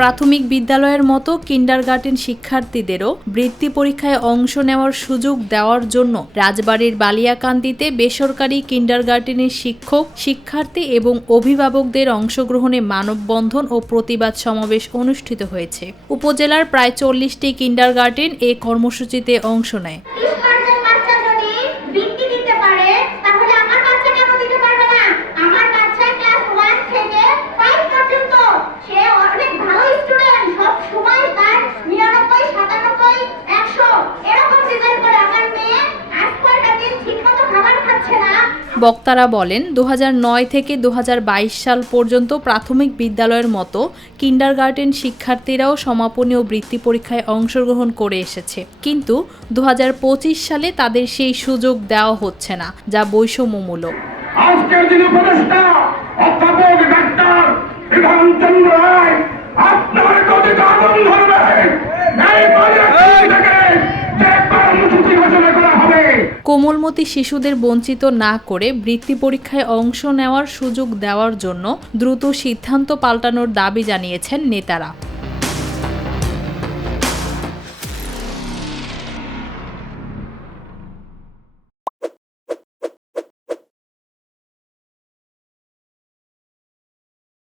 প্রাথমিক বিদ্যালয়ের মতো কিন্ডারগার্টেন শিক্ষার্থীদেরও বৃত্তি পরীক্ষায় অংশ নেওয়ার সুযোগ দেওয়ার জন্য রাজবাড়ির বালিয়াকান্দিতে বেসরকারি কিন্ডারগার্টেনের শিক্ষক, শিক্ষার্থী এবং অভিভাবকদের অংশগ্রহণে মানববন্ধন ও প্রতিবাদ সমাবেশ অনুষ্ঠিত হয়েছে। উপজেলার প্রায় চল্লিশটি কিন্ডারগার্টেন এ কর্মসূচিতে অংশ নেয়। বক্তারা বলেন দু হাজার নয় থেকে দু হাজার বাইশ সাল পর্যন্ত প্রাথমিক বিদ্যালয়ের মতো কিন্ডারগার্টেন শিক্ষার্থীরাও সমাপনী ও বৃত্তি পরীক্ষায় অংশগ্রহণ করে এসেছে। কিন্তু দু হাজার পঁচিশ সালে তাদের সেই সুযোগ দেওয়া হচ্ছে না, যা বৈষম্যমূলক। আজকের উপদেষ্টা, অধ্যাপক ডাক্তার কোমলমতি শিশুদের বঞ্চিত না করে বৃত্তি পরীক্ষায় অংশ নেওয়ার সুযোগ দেওয়ার জন্য দ্রুত সিদ্ধান্ত পাল্টানোর দাবি জানিয়েছেন নেতারা।